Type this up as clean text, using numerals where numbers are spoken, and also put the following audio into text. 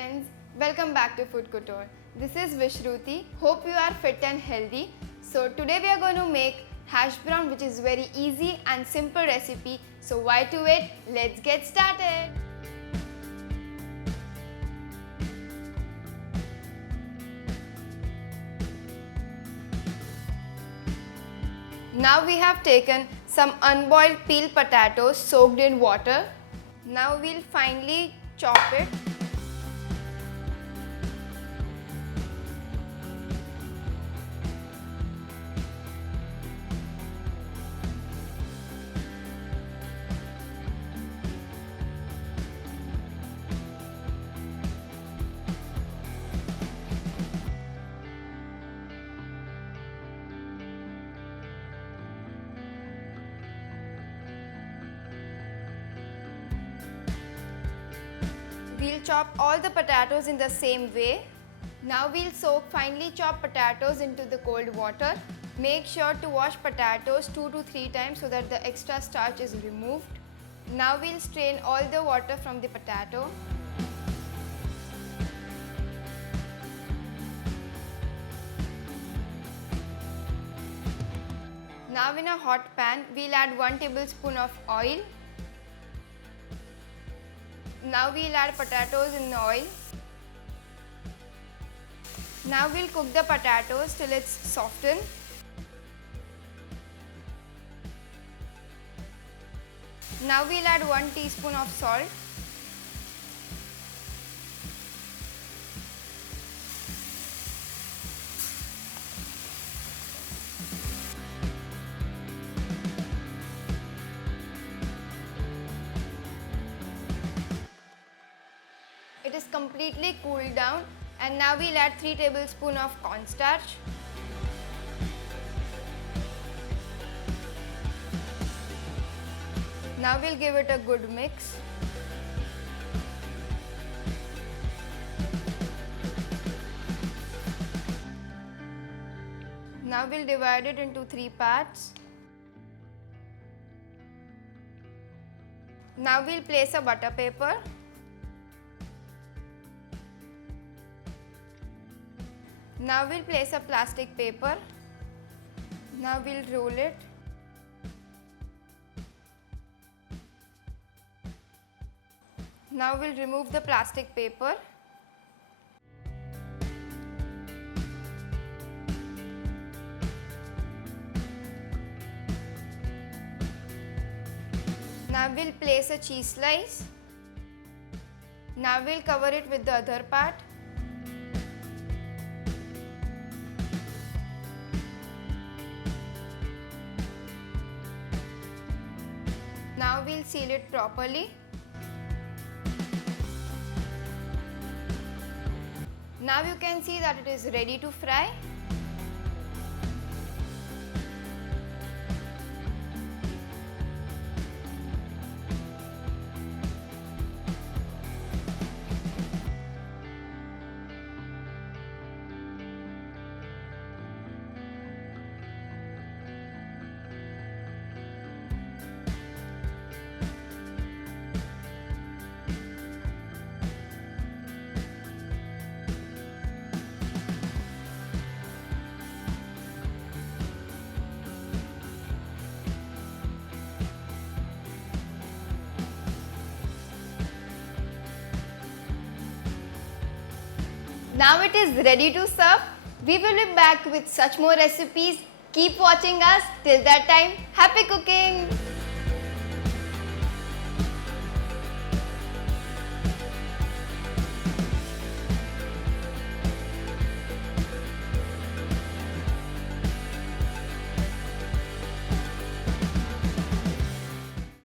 friends, welcome back to Food Couture. This is Vishruti. Hope you are fit and healthy. So today we are going to make hash brown, which is very easy and simple recipe. So why to wait? Let's get started. Now we have taken some unboiled peeled potatoes soaked in water. Now we'll finely chop it. We'll chop all the potatoes in the same way. Now we'll soak finely chopped potatoes into the cold water. Make sure to wash potatoes 2 to 3 times so that the extra starch is removed. Now we'll strain all the water from the potato. Now in a hot pan, we'll add 1 tablespoon of oil. Now we'll add potatoes in the oil. Now we'll cook the potatoes till it's softened. Now we'll add 1 teaspoon of salt. It is completely cooled down, and now we'll add 3 tablespoons of cornstarch. Now we'll give it a good mix. Now we'll divide it into 3 parts. Now we'll place a butter paper. Now we'll place a plastic paper. Now we'll roll it. Now we'll remove the plastic paper. Now we'll place a cheese slice. Now we'll cover it with the other part. Now we'll seal it properly. Now you can see that it is ready to fry. Now it is ready to serve. We will be back with such more recipes. Keep watching us. Till that time, happy cooking!